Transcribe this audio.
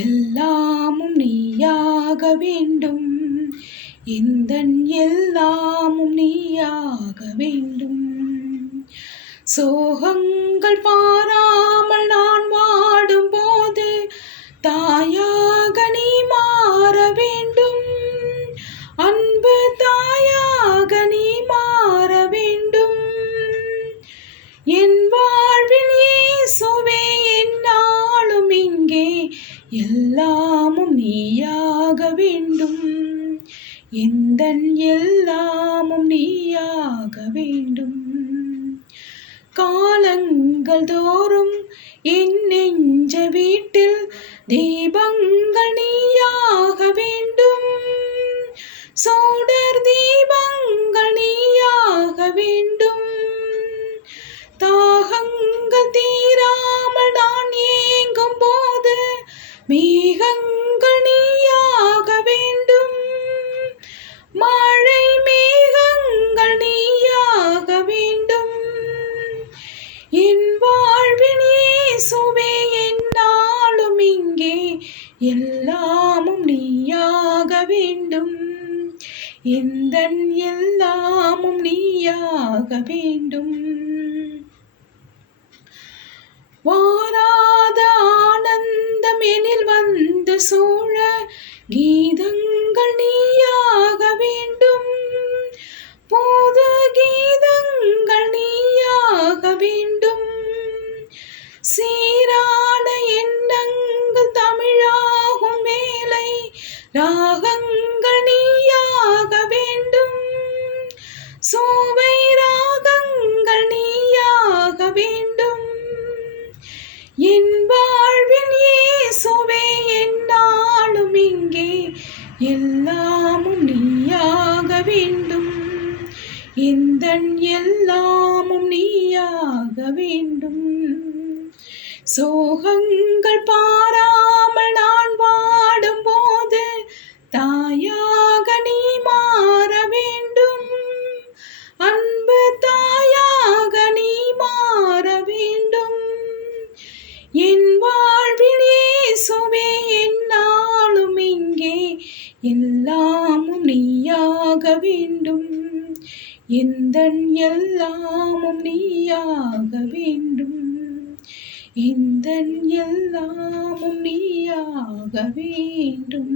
எல்லாமும் நீயாக வேண்டும். எந்தன் எல்லாமும் நீயாக வேண்டும். சோகங்கள் பாராமல் நான் வாடும்போது தாயாக நீ மாற வேண்டும். அன்பு தாயாக நீ மாற வேண்டும். என் வாழ்வில் இயேசுவே என்னாலும் இங்கே எல்லாமும் நீயாக வேண்டும். எந்தன் எல்லாமும் நீயாக வேண்டும். காலங்கள் தோறும் என் நெஞ்ச வீட்டில் தீபங்கள் நீயாக வேண்டும். சோடர் தீபங்கள் நீயாக வேண்டும். தாகங்கள் தீராமல் நான் ஏங்கும் போது மேகங்கள் நீயாக வேண்டும். மழை மேகங்கள் நீயாக வேண்டும். என் வாழ்வின் இயேசுவே என்னாலும் இங்கே எல்லாமும் நீயாக வேண்டும். எந்தன் எல்லாமும் நீயாக வேண்டும். வாராத ஆனந்தம் எனில் வந்து சூழ கீதங்கள் நீயாக வேண்டும். புது கீதங்கள் நீயாக வேண்டும். சீரான எண்ணங்கள் தமிழாகும் வேலை ராகங்கள் நீயாக வேண்டும். சோவை ராகங்கள் நீயாக வேண்டும். என் வாழ்வின் இயேசுவே என்னாலும் இங்கே எல்லாமும் நீயாக வேண்டும். எந்தன் எல்லாமும் நீயாக வேண்டும். சோகங்கள் பாராமல் நான் வாடும்போது தாயாக நீ மாற வேண்டும். அன்பு தாயாக நீ மாற வேண்டும். என் வாழ்வில் இயேசுவே என்னாலும் இங்கே எல்லாமும் நீயாக வேண்டும். எந்தன் எல்லாமும் நீயாக வேண்டும். எந்தன் எல்லாமும் நீயாக வேண்டும்.